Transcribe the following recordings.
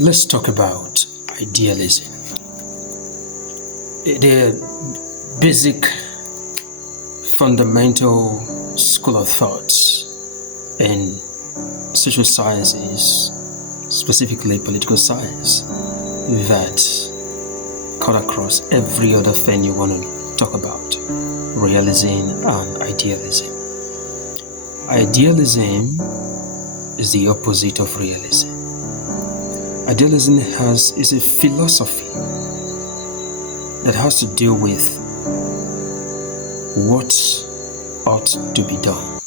Let's talk about idealism. The basic fundamental school of thoughts in social sciences, specifically political science, that cut across every other thing you want to talk about: realism and idealism. Idealism is the opposite of realism. Idealism is a philosophy that has to do with what ought to be done.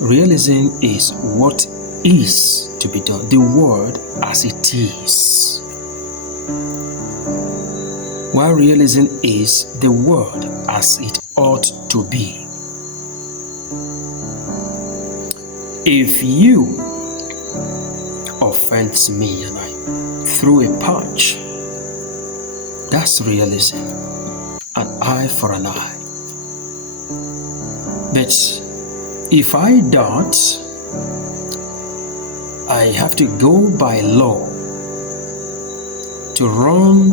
Realism is what is to be done, the world as it is. While realism is the world as it ought to be. If you offend me and I threw a punch, that's realism, an eye for an eye. But if I don't, I have to go by law to run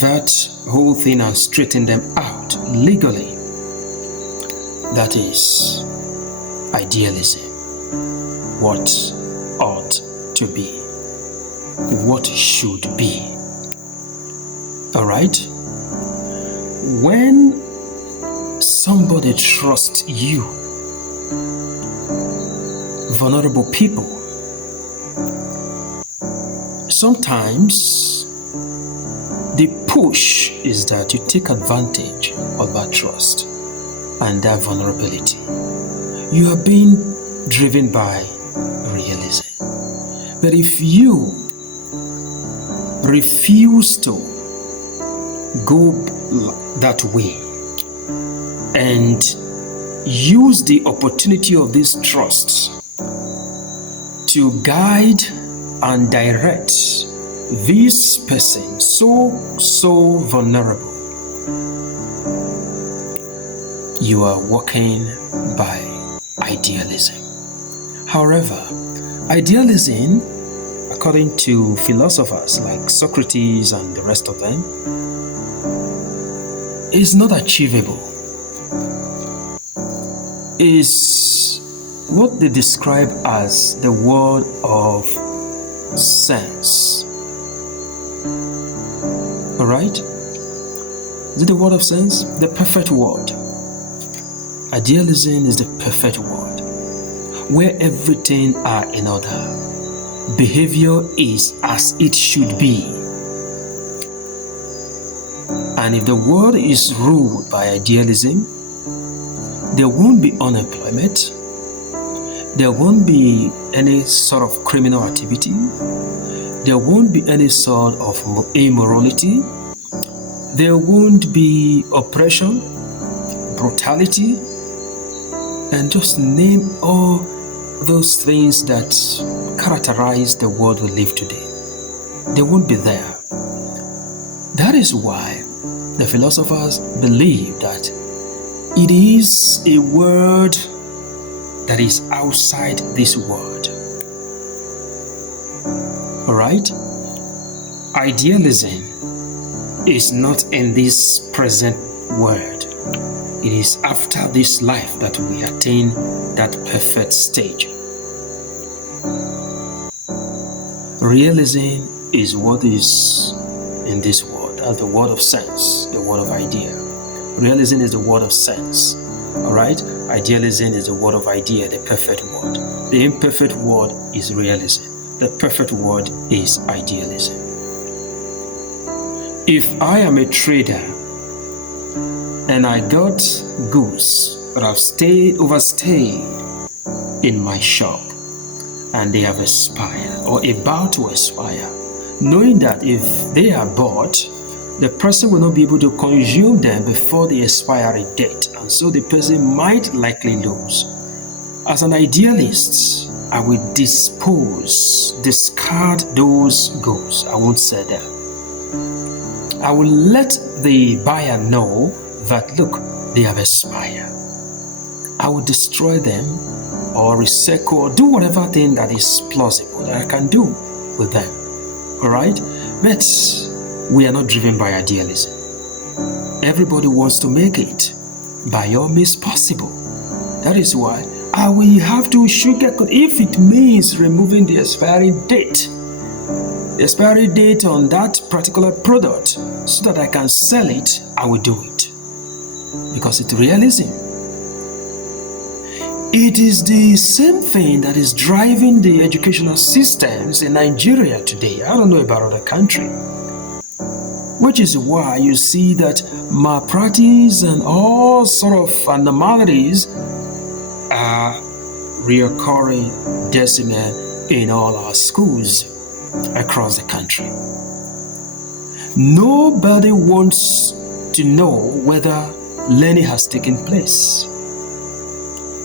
that whole thing and straighten them out legally. That is idealism. What ought to be, what should be. All right? When somebody trusts you, vulnerable people, sometimes the push is that you take advantage of that trust and that vulnerability. You are being driven by realism. But if you refuse to go that way and use the opportunity of this trust to guide and direct this person so vulnerable, you are walking by idealism. However, idealism, according to philosophers like Socrates and the rest of them, is not achievable. Is what they describe as the world of sense. Alright? Is it the word of sense? The perfect word. Idealism is the perfect word, where everything are in order. Behavior is as it should be. And if the world is ruled by idealism, there won't be unemployment, there won't be any sort of criminal activity, there won't be any sort of immorality, there won't be oppression, brutality, and just name all those things that characterize the world we live today. They won't be there. That is why the philosophers believe that it is a world that is outside this world. Alright? Idealism is not in this present world. It is after this life that we attain that perfect stage. Realism is what is in this world, the world of sense, the world of idea. Realism is the world of sense. Alright? Idealism is the world of idea, the perfect world. The imperfect world is realism. The perfect world is idealism. If I am a trader and I got goods that have overstayed in my shop and they have expired or about to expire, knowing that if they are bought, the person will not be able to consume them before the expiry date, and so the person might likely lose. As an idealist, I will discard those goods. I won't sell them. I will let the buyer know that, look, they have expired. I will destroy them or recycle or do whatever thing that is plausible that I can do with them. All right? But we are not driven by idealism. Everybody wants to make it by all means possible. That is why I will have to sugarcoat if it means removing the expiry date. The expiry date on that particular product so that I can sell it, I will do it. Because it's realism. It is the same thing that is driving the educational systems in Nigeria today. I don't know about other countries. Which is why you see that malpractice and all sort of anomalies are reoccurring decimal in all our schools across the country. Nobody wants to know whether learning has taken place.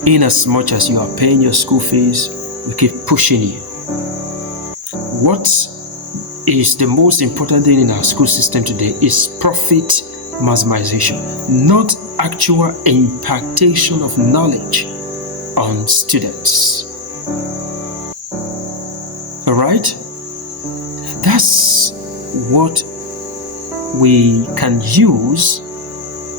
In as much as you are paying your school fees, we keep pushing you. What is the most important thing in our school system today is profit maximization, not actual impartation of knowledge on students. All right? That's what we can use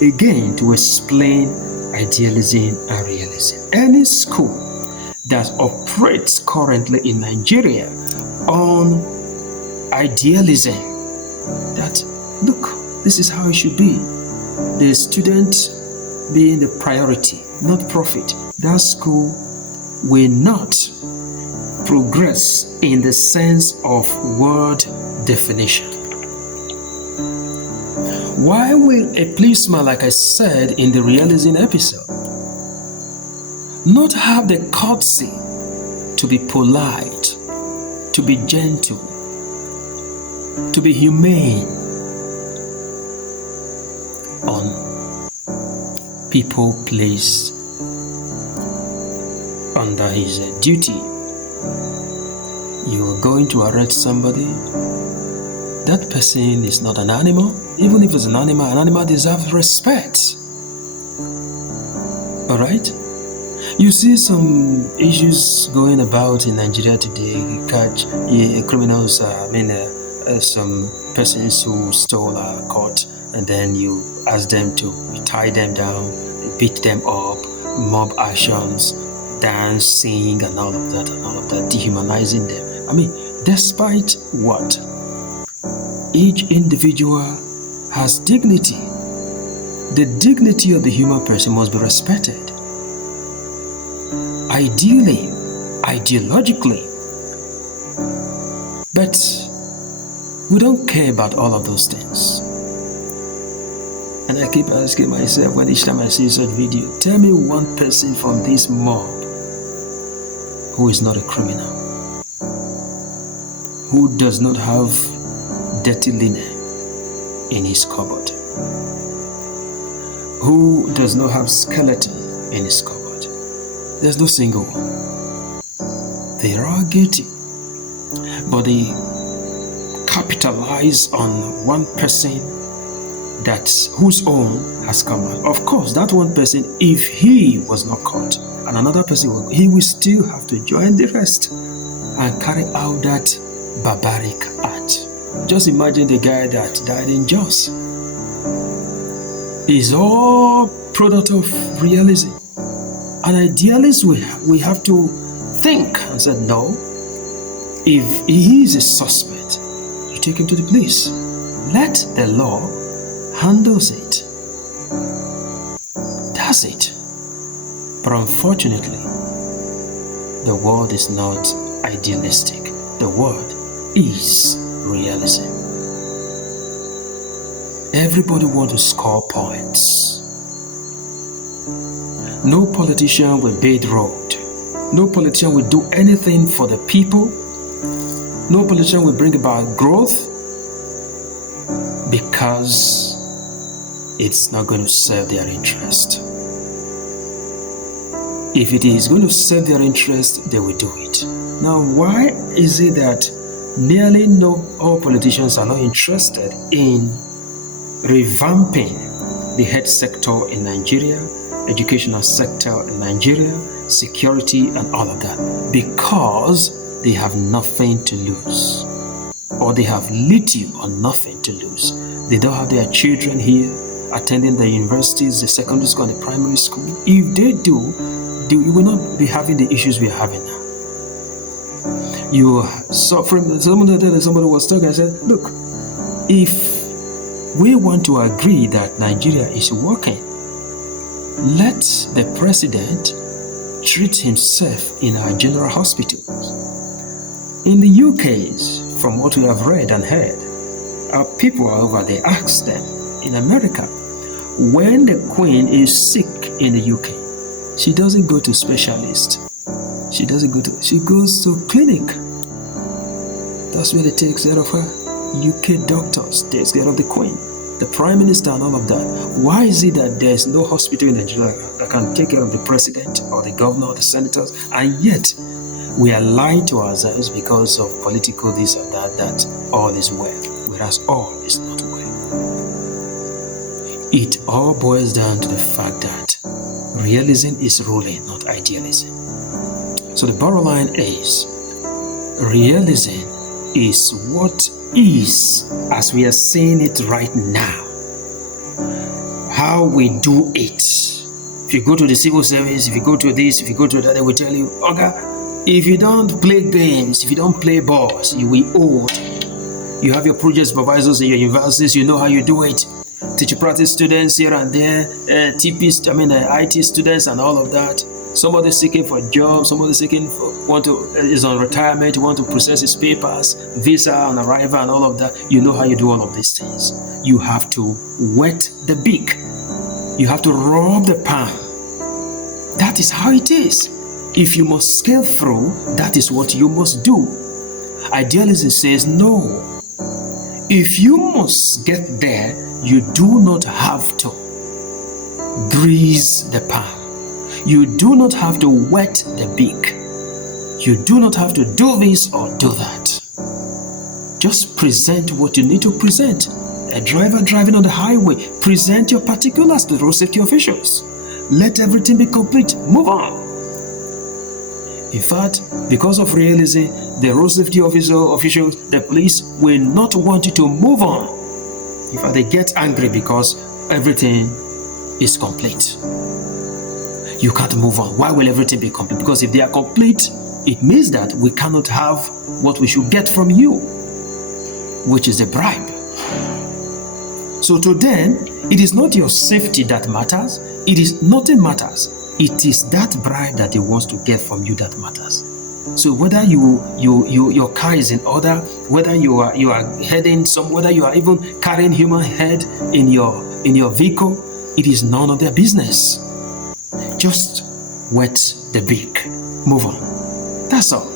again to explain idealism and realism. Any school that operates currently in Nigeria on idealism, that look, this is how it should be, the student being the priority, not profit, that school will not progress in the sense of word definition. Why will a policeman, like I said in the realism episode, not have the courtesy to be polite, to be gentle, to be humane on people placed under his duty? You are going to arrest somebody. That person is not an animal. Even if it's an animal deserves respect. Alright? You see some issues going about in Nigeria today. You catch criminals, some persons who stole a court, and then you ask them to tie them down, beat them up, mob actions, dance, sing, and all of that, dehumanizing them. Despite what? Each individual has dignity. The dignity of the human person must be respected. Ideally, ideologically. But we don't care about all of those things. And I keep asking myself when each time I see such video, tell me one person from this mob who is not a criminal, who does not have dirty linen in his cupboard, who does not have skeleton in his cupboard. There's no single one. They are all guilty, but they capitalize on one person whose own has come out. Of course, that one person, if he was not caught, and another person, he will still have to join the rest and carry out that barbaric act. Just imagine the guy that died in Jos. It's all product of realism. And idealists, we have to think and say, no, if he is a suspect, you take him to the police. Let the law handles it. That's it. But unfortunately, the world is not idealistic. The world is realism. Everybody wants to score points. No politician will pave road. No politician will do anything for the people. No politician will bring about growth because it's not going to serve their interest. If it is going to serve their interest, they will do it. Now, why is it that nearly all politicians are not interested in revamping the health sector in Nigeria, educational sector in Nigeria, security, and all of that, because they have nothing to lose, or they have little or nothing to lose. They don't have their children here attending the universities, the secondary school, and the primary school. If they do, you will not be having the issues we are having now. You are suffering. Somebody was talking. I said, look, if we want to agree that Nigeria is working, let the president treat himself in our general hospitals. In the UKs, from what we have read and heard, our people are over there. Ask them in America, when the Queen is sick in the UK, she doesn't go to specialist. She goes to clinic. That's where they take care of her. UK doctors takes care of the Queen, the Prime Minister, and all of that. Why is it that there's no hospital in Nigeria that can take care of the president or the governor or the senators, and yet we are lying to ourselves because of political this or that all is well, whereas all is not well. It all boils down to the fact that realism is ruling, not idealism. So the bottom line is, realism is what is, as we are seeing it right now. How we do it. If you go to the civil service, if you go to this, if you go to that, they will tell you, okay, if you don't play games, if you don't play balls, you will old. You have your project supervisors in your universities, you know how you do it. Teacher practice students here and there, IT students and all of that. Somebody seeking for a job, somebody seeking for, is on retirement, want to process his papers, visa on arrival and all of that. You know how you do all of these things. You have to wet the beak. You have to rub the pan. That is how it is. If you must scale through, that is what you must do. Idealism says no. If you must get there, you do not have to grease the pan. You do not have to wet the beak. You do not have to do this or do that. Just present what you need to present. A driver driving on the highway, present your particulars to the road safety officials. Let everything be complete. Move on. In fact, because of realism, the road safety officials, the police will not want you to move on. In fact, they get angry because everything is complete. You can't move on. Why will everything be complete? Because if they are complete, it means that we cannot have what we should get from you, which is a bribe. So to them, it is not your safety that matters. Nothing matters. It is that bribe that they want to get from you that matters. So whether your car is in order, whether you are heading whether you are even carrying human head in your vehicle, it is none of their business. Just wet the beak. Move on. That's all.